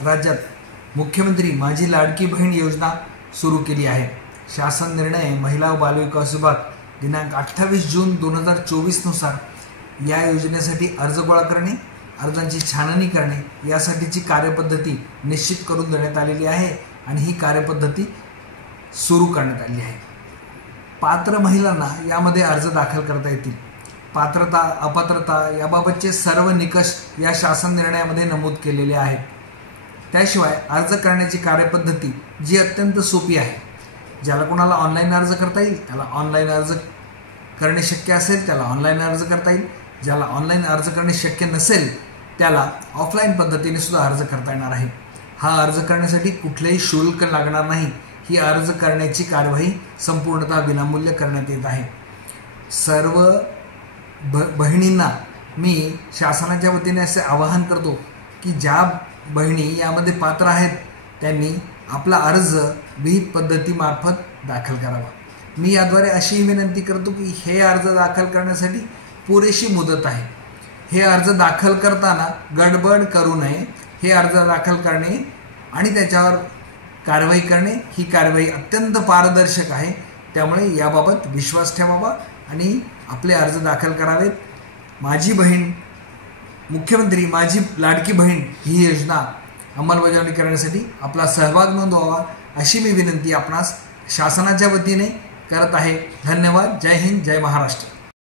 राज्यात मुख्यमंत्री माझी लाडकी बहीण योजना सुरू केली आहे। शासन निर्णय महिला व बालविकास विभाग दिनांक 28 जून 2024 नुसार या योजनेसाठी अर्ज गोळा करणे, अर्जांची छाननी करणे यासाठीची कार्यपद्धती निश्चित करून देण्यात आलेली आहे आणि ही कार्यपद्धती सुरू करण्यात आली आहे। पात्र महिलांना यामध्ये अर्ज दाखल करता येतील। पात्रता अपात्रता याबाबतचे सर्व निकष या शासन निर्णयामध्ये नमूद केलेले आहेत। त्याशिवाय अर्ज करण्याची कार्यपद्धती जी अत्यंत सोपी आहे, ज्याला कोणाला ऑनलाईन अर्ज करता येईल त्याला ऑनलाईन अर्ज करणे शक्य असेल त्याला ऑनलाईन अर्ज करता येईल, ज्याला ऑनलाईन अर्ज करणे शक्य नसेल त्याला ऑफलाईन पद्धतीने सुद्धा अर्ज करता येणार आहे। हा अर्ज करण्यासाठी कुठलेही शुल्क लागणार नाही। ही अर्ज करण्याची कार्यवाही संपूर्णतः विनामूल्य करण्यात येत आहे। सर्व बहिणींना मी शासनाच्या वतीने असे आवाहन करतो की ज्या बहिणी यामध्ये पात्र आहेत त्यांनी आपला अर्ज विहित पद्धतीमार्फत दाखल करावा। मी याद्वारे अशी विनंती करतो की हे अर्ज दाखल करण्यासाठी पुरेशी मुदत आहे। हे अर्ज दाखल करताना गडबड करू नये। हे अर्ज दाखल करणे आणि त्याच्यावर कारवाई करणे ही कारवाई अत्यंत पारदर्शक आहे। त्यामुळे याबाबत विश्वास ठेवावा आणि आपले अर्ज दाखल करावेत। माझी बहीण मुख्यमंत्री माझी लाडकी बहीण ही योजना अंमलबजावणी करण्यासाठी आपला सहभाग नोंदवावा अशी मी विनंती आपणास शासनाच्या वतीने करत आहे। धन्यवाद। जय हिंद, जय महाराष्ट्र।